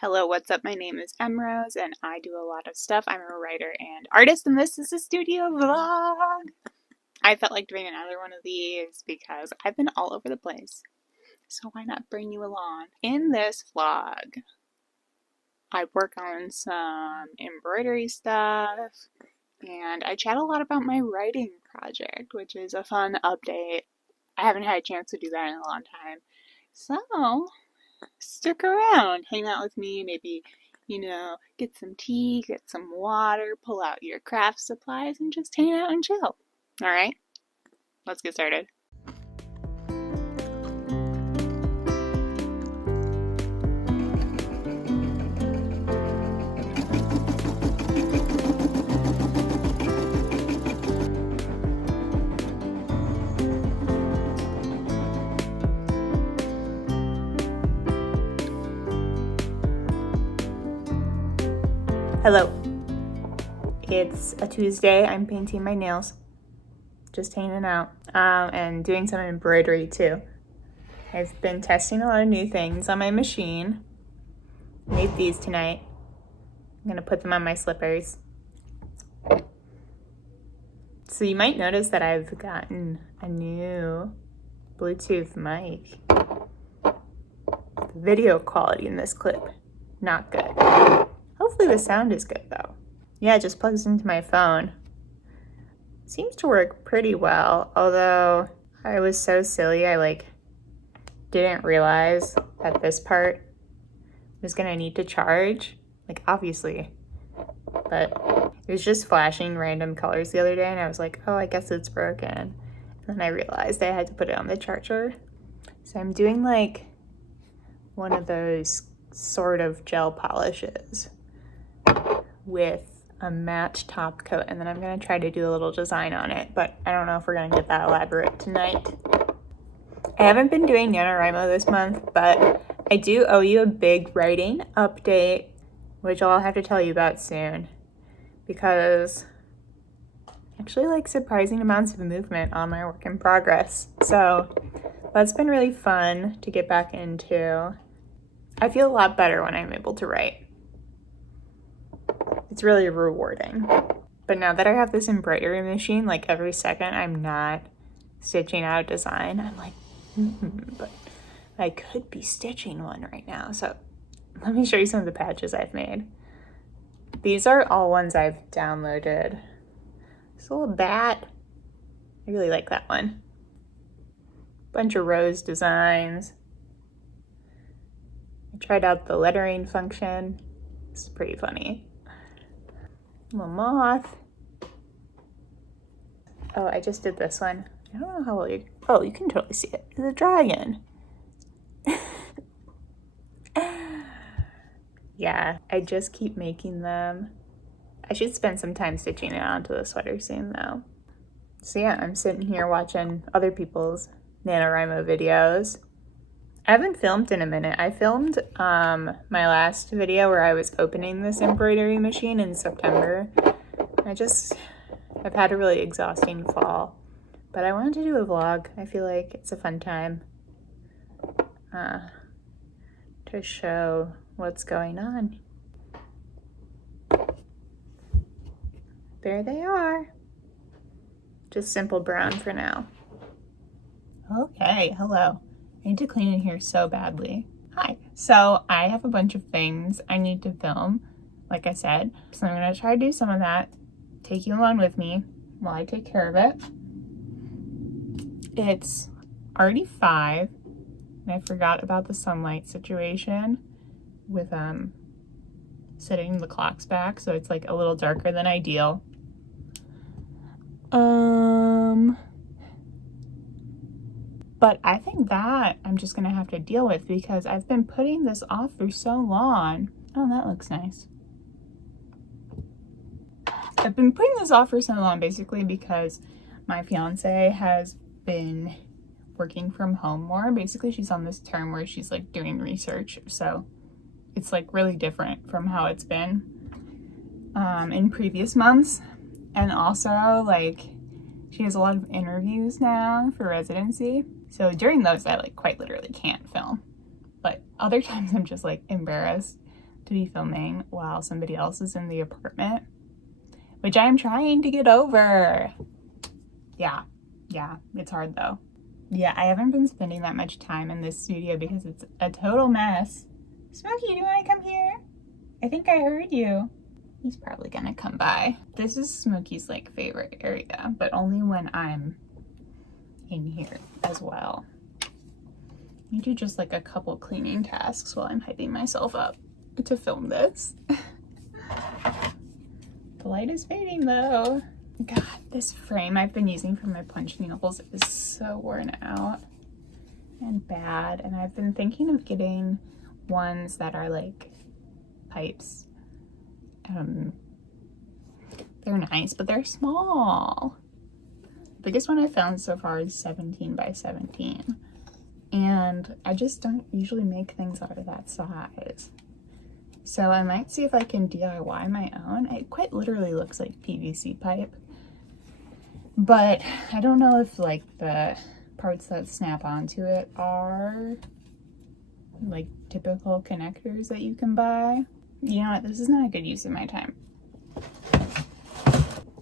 Hello, what's up? My name is Emrose and I do a lot of stuff. I'm a writer and artist, and this is a studio vlog. I felt like doing another one of these because I've been all over the place. So why not bring you along? In this vlog, I work on some embroidery stuff and I chat a lot about my writing project, which is a fun update. I haven't had a chance to do that in a long time. So stick around, hang out with me, maybe, get some tea, get some water, pull out your craft supplies, and just hang out and chill. All right, let's get started. Hello. It's a Tuesday. I'm painting my nails. Just hanging out. And doing some embroidery too. I've been testing a lot of new things on my machine. Made these tonight. I'm gonna put them on my slippers. So you might notice that I've gotten a new Bluetooth mic. The video quality in this clip, not good. Hopefully the sound is good though. Yeah, it just plugs into my phone. Seems to work pretty well, although I was so silly I didn't realize that this part was gonna need to charge. Obviously. But it was just flashing random colors the other day and I was like, oh, I guess it's broken. And then I realized I had to put it on the charger. So I'm doing one of those sort of gel polishes with a matte top coat, and then I'm gonna try to do a little design on it, but I don't know if we're gonna get that elaborate tonight. I haven't been doing NaNoWriMo this month, but I do owe you a big writing update, which I'll have to tell you about soon, because actually surprising amounts of movement on my work in progress. So that's been really fun to get back into. I feel a lot better when I'm able to write. It's really rewarding. But now that I have this embroidery machine, every second I'm not stitching out a design, I'm like, but I could be stitching one right now. So let me show you some of the patches I've made. These are all ones I've downloaded. This little bat, I really like that one. Bunch of rose designs. I tried out the lettering function. It's pretty funny. Little moth. Oh, I just did this one. I don't know how well oh, you can totally see it. It's a dragon. Yeah, I just keep making them. I should spend some time stitching it onto the sweater soon though. So yeah, I'm sitting here watching other people's NaNoWriMo videos. I haven't filmed in a minute. I filmed my last video where I was opening this embroidery machine in September. I've had a really exhausting fall, but I wanted to do a vlog. I feel like it's a fun time to show what's going on. There they are. Just simple brown for now. Okay, hello. I need to clean in here so badly. Hi. So I have a bunch of things I need to film, like I said. So I'm gonna try to do some of that, take you along with me while I take care of it. It's already 5, and I forgot about the sunlight situation with setting the clocks back, so it's a little darker than ideal. But I think that I'm just gonna have to deal with because I've been putting this off for so long. Oh, that looks nice. I've been putting this off for so long basically because my fiance has been working from home more. Basically, she's on this term where she's doing research. So it's really different from how it's been in previous months. And also she has a lot of interviews now for residency. So during those, I quite literally can't film. But other times I'm just embarrassed to be filming while somebody else is in the apartment, which I'm trying to get over. Yeah, it's hard though. Yeah, I haven't been spending that much time in this studio because it's a total mess. Smokey, do you want to come here? I think I heard you. He's probably gonna come by. This is Smokey's like favorite area, but only when I'm in here as well. I do just like a couple cleaning tasks while I'm hyping myself up to film this. The light is fading though. God, this frame I've been using for my punch needles is so worn out and bad, and I've been thinking of getting ones that are like pipes. They're nice, but they're small. The biggest one I found so far is 17 by 17. And I just don't usually make things out of that size. So I might see if I can DIY my own. It quite literally looks like PVC pipe. But I don't know if like the parts that snap onto it are like typical connectors that you can buy. You know what, this is not a good use of my time.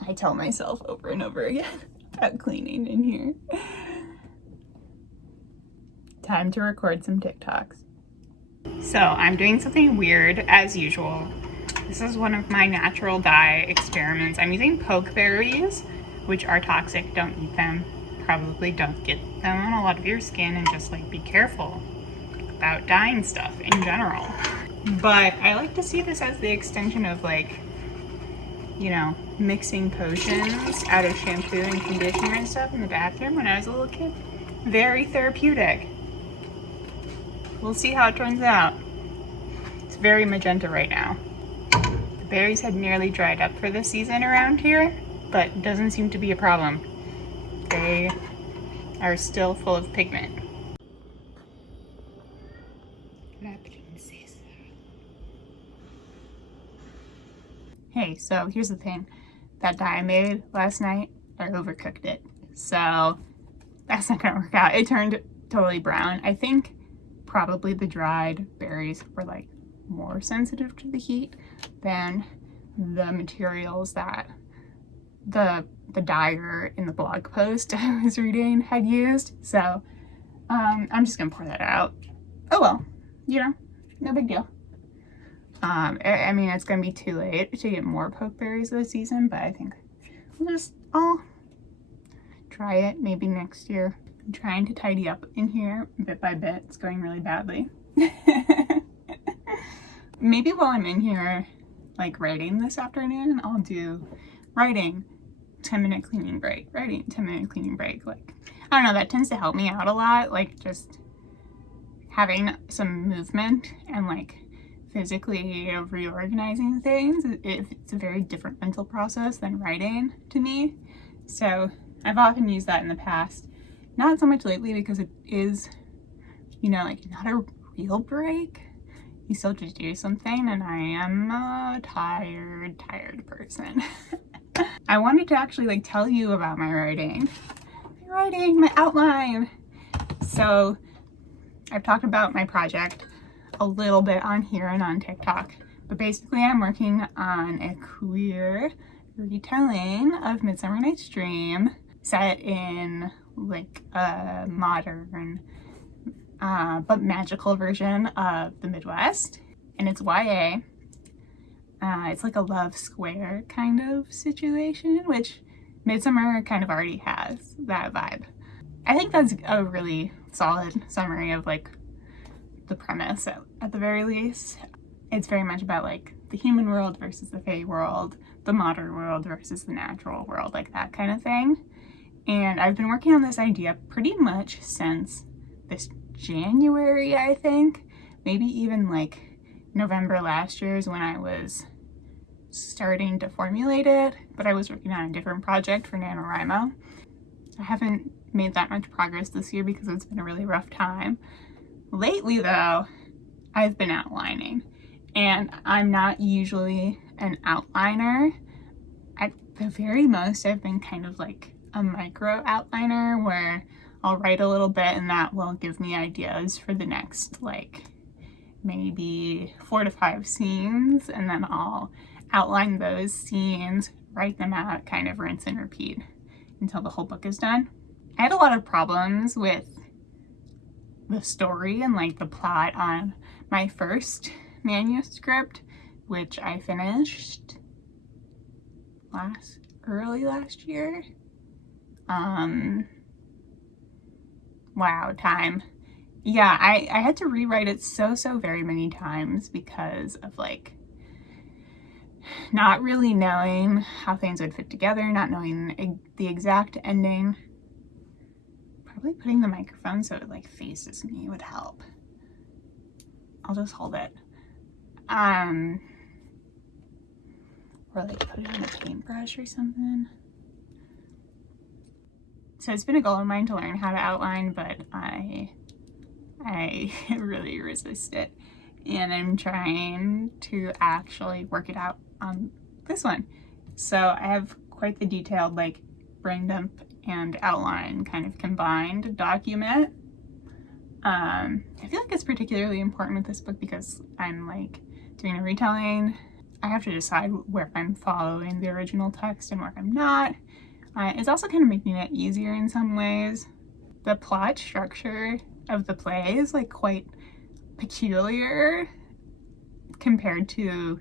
I tell myself over and over again about cleaning in here. Time to record some TikToks. So I'm doing something weird as usual. This is one of my natural dye experiments. I'm using pokeberries, which are toxic. Don't eat them. Probably don't get them on a lot of your skin, and just like be careful about dyeing stuff in general. But I like to see this as the extension of like, you know, mixing potions out of shampoo and conditioner and stuff in the bathroom when I was a little kid. Very therapeutic. We'll see how it turns out. It's very magenta right now. The berries had nearly dried up for the season around here, but it doesn't seem to be a problem. They are still full of pigment. Hey, so here's the thing. That dye I made last night, I overcooked it. So that's not gonna work out. It turned totally brown. I think probably the dried berries were like more sensitive to the heat than the materials that the dyer in the blog post I was reading had used. So I'm just gonna pour that out. Oh well, you know, no big deal. I mean, it's gonna be too late to get more pokeberries this season, but I think I'll try it maybe next year. I'm trying to tidy up in here bit by bit. It's going really badly. Maybe while I'm in here, like writing this afternoon, I'll do writing, 10-minute cleaning break, writing, 10-minute cleaning break. Like, I don't know, that tends to help me out a lot. Like just having some movement and like physically reorganizing things. It's a very different mental process than writing to me. So I've often used that in the past. Not so much lately because it is, you know, like not a real break. You still just do something, and I am a tired person. I wanted to actually like tell you about my writing, my outline. So I've talked about my project a little bit on here and on TikTok, but basically I'm working on a queer retelling of Midsummer Night's Dream set in like a modern but magical version of the Midwest, and it's YA. It's like a Love Square kind of situation, which Midsummer kind of already has that vibe. I think that's a really solid summary of like the premise at the very least. It's very much about like the human world versus the fae world, the modern world versus the natural world, like that kind of thing. And I've been working on this idea pretty much since this January, I think. Maybe even like November last year is when I was starting to formulate it, but I was working on a different project for NaNoWriMo. I haven't made that much progress this year because it's been a really rough time. Lately though, I've been outlining, and I'm not usually an outliner. At the very most, I've been kind of like a micro outliner where I'll write a little bit and that will give me ideas for the next like maybe 4 to 5 scenes, and then I'll outline those scenes, write them out, kind of rinse and repeat until the whole book is done. I had a lot of problems with the story and like the plot on my first manuscript, which I finished early last year. Wow, time. Yeah, I had to rewrite it so very many times because of like not really knowing how things would fit together, not knowing the exact ending. Probably putting the microphone so it like faces me would help. I'll just hold it. Or like put it on a paintbrush or something. So it's been a goal of mine to learn how to outline, but I really resist it. And I'm trying to actually work it out on this one. So I have quite the detailed like brain dump and outline kind of combined document. I feel like it's particularly important with this book because I'm like doing a retelling. I have to decide where I'm following the original text and where I'm not. It's also kind of making it easier in some ways. The plot structure of the play is like quite peculiar compared to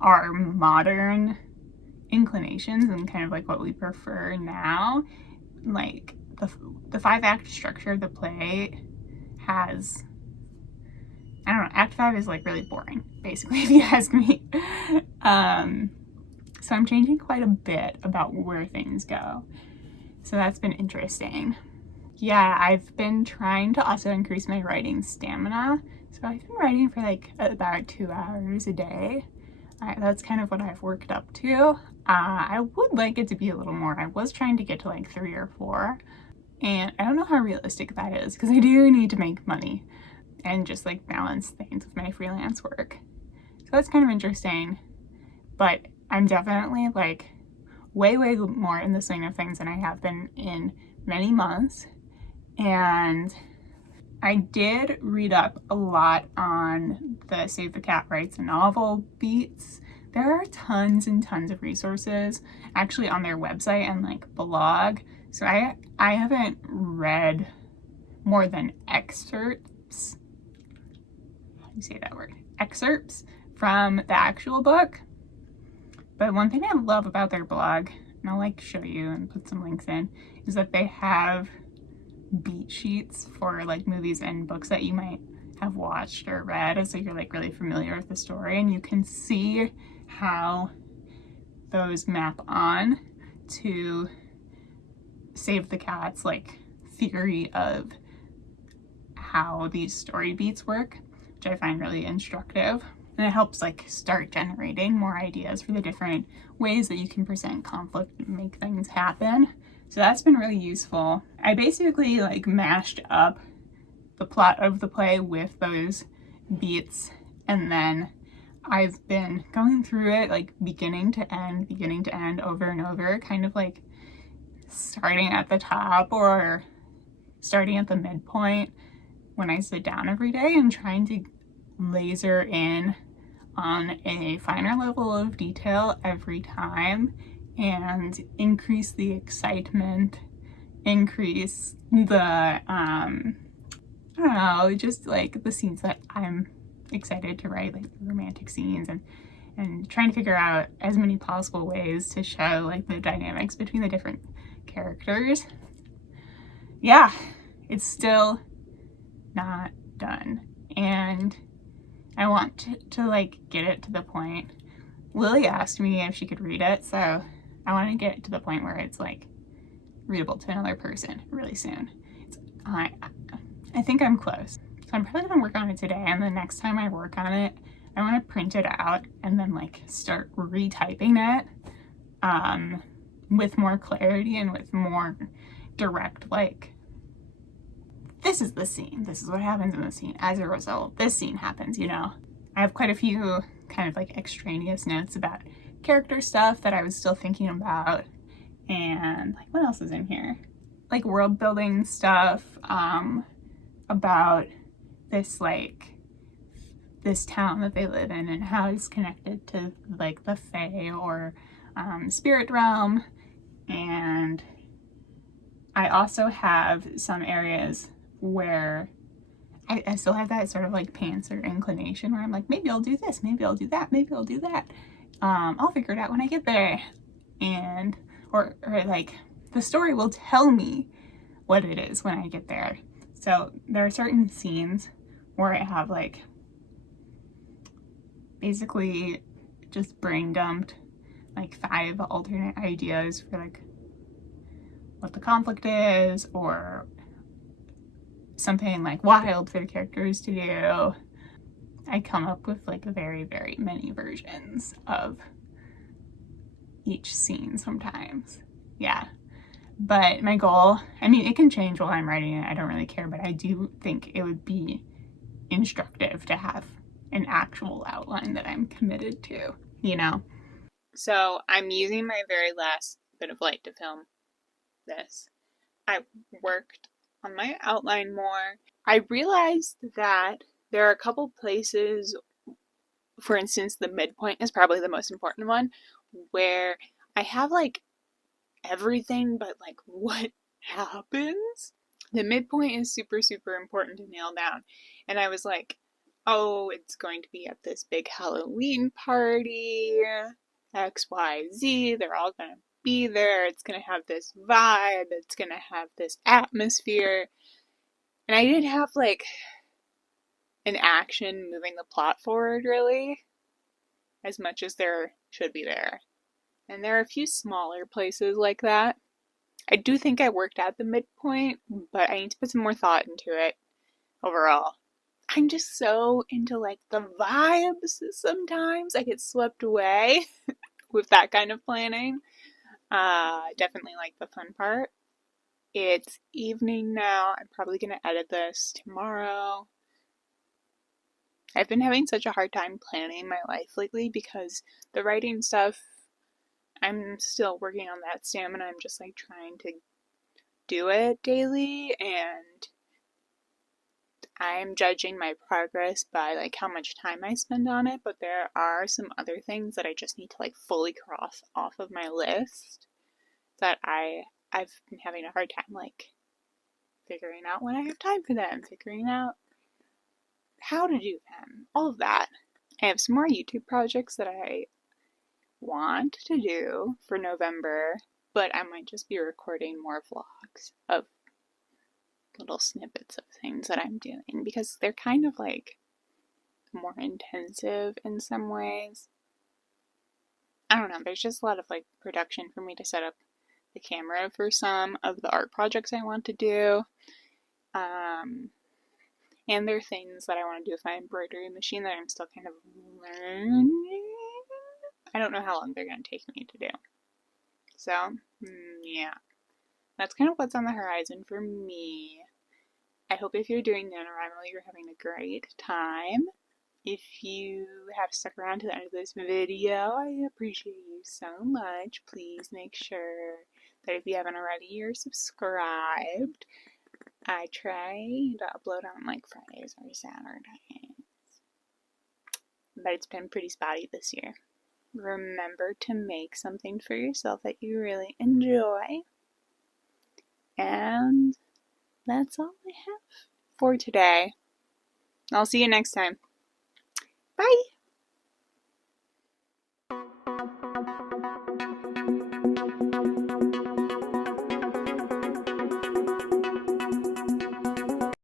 our modern inclinations and kind of like what we prefer now. Like the 5-act structure of the play has, I don't know, Act 5 is like really boring, basically, if you ask me. So I'm changing quite a bit about where things go. So that's been interesting. Yeah, I've been trying to also increase my writing stamina. So I've been writing for like about 2 hours a day. That's kind of what I've worked up to. I would like it to be a little more. I was trying to get to like 3 or 4. And I don't know how realistic that is because I do need to make money and just like balance things with my freelance work. So that's kind of interesting. But I'm definitely like way more in the swing of things than I have been in many months. And I did read up a lot on the Save the Cat Writes a Novel beats. There are tons and tons of resources actually on their website and like blog. So I haven't read more than excerpts. How do you say that word? Excerpts from the actual book. But one thing I love about their blog, and I'll like show you and put some links in, is that they have beat sheets for like movies and books that you might have watched or read, so you're like really familiar with the story, and you can see how those map on to Save the Cat's like theory of how these story beats work, which I find really instructive. And it helps like start generating more ideas for the different ways that you can present conflict and make things happen. So that's been really useful. I basically like mashed up the plot of the play with those beats, and then I've been going through it like beginning to end over and over, kind of like starting at the top or starting at the midpoint when I sit down every day and trying to laser in on a finer level of detail every time and increase the excitement, increase the, I don't know, just like the scenes that I'm excited to write, like the romantic scenes, and trying to figure out as many possible ways to show like the dynamics between the different characters. Yeah, it's still not done, and I want to like get it to the point. Lily asked me if she could read it, so I want to get it to the point where it's like readable to another person really soon. I think I'm close. So I'm probably gonna work on it today, and the next time I work on it, I want to print it out and then like start retyping it with more clarity and with more direct, like, this is the scene, this is what happens in the scene, as a result this scene happens, you know. I have quite a few kind of like extraneous notes about character stuff that I was still thinking about, and like what else is in here, like world building stuff about this like this town that they live in and how it's connected to like the Fae or spirit realm. And I also have some areas where I still have that sort of like pantser inclination where I'm like, maybe I'll do this, maybe I'll do that, maybe I'll do that. I'll figure it out when I get there. And, or like, the story will tell me what it is when I get there. So there are certain scenes where I have like basically just brain dumped like 5 alternate ideas for like what the conflict is or something like wild for the characters to do. I come up with like very, very many versions of each scene sometimes. Yeah. But my goal, I mean, it can change while I'm writing it. I don't really care, but I do think it would be instructive to have an actual outline that I'm committed to, you know? So I'm using my very last bit of light to film this. I worked on my outline more. I realized that there are a couple places, for instance, the midpoint is probably the most important one, where I have like everything but like what happens. The midpoint is super, super important to nail down. And I was like, oh, it's going to be at this big Halloween party, XYZ, they're all going to be there, it's going to have this vibe, it's going to have this atmosphere. And I didn't have like an action moving the plot forward really, as much as there should be there. And there are a few smaller places like that. I do think I worked at the midpoint, but I need to put some more thought into it overall. I'm just so into like the vibes sometimes. I get swept away with that kind of planning. Definitely like the fun part. It's evening now. I'm probably going to edit this tomorrow. I've been having such a hard time planning my life lately because the writing stuff, I'm still working on that stamina. I'm just like trying to do it daily, and I'm judging my progress by like how much time I spend on it, but there are some other things that I just need to like fully cross off of my list that I've been having a hard time like figuring out when I have time for them, figuring out how to do them, all of that. I have some more YouTube projects that I want to do for November, but I might just be recording more vlogs of little snippets of things that I'm doing because they're kind of like more intensive in some ways. I don't know, there's just a lot of like production for me to set up the camera for some of the art projects I want to do. And there are things that I want to do with my embroidery machine that I'm still kind of learning. I don't know how long they're going to take me to do. So, yeah. That's kind of what's on the horizon for me. I hope if you're doing NaNoWriMo, you're having a great time. If you have stuck around to the end of this video, I appreciate you so much. Please make sure that if you haven't already, you're subscribed. I try to upload on like Fridays or Saturdays, but it's been pretty spotty this year. Remember to make something for yourself that you really enjoy. And that's all I have for today. I'll see you next time. Bye!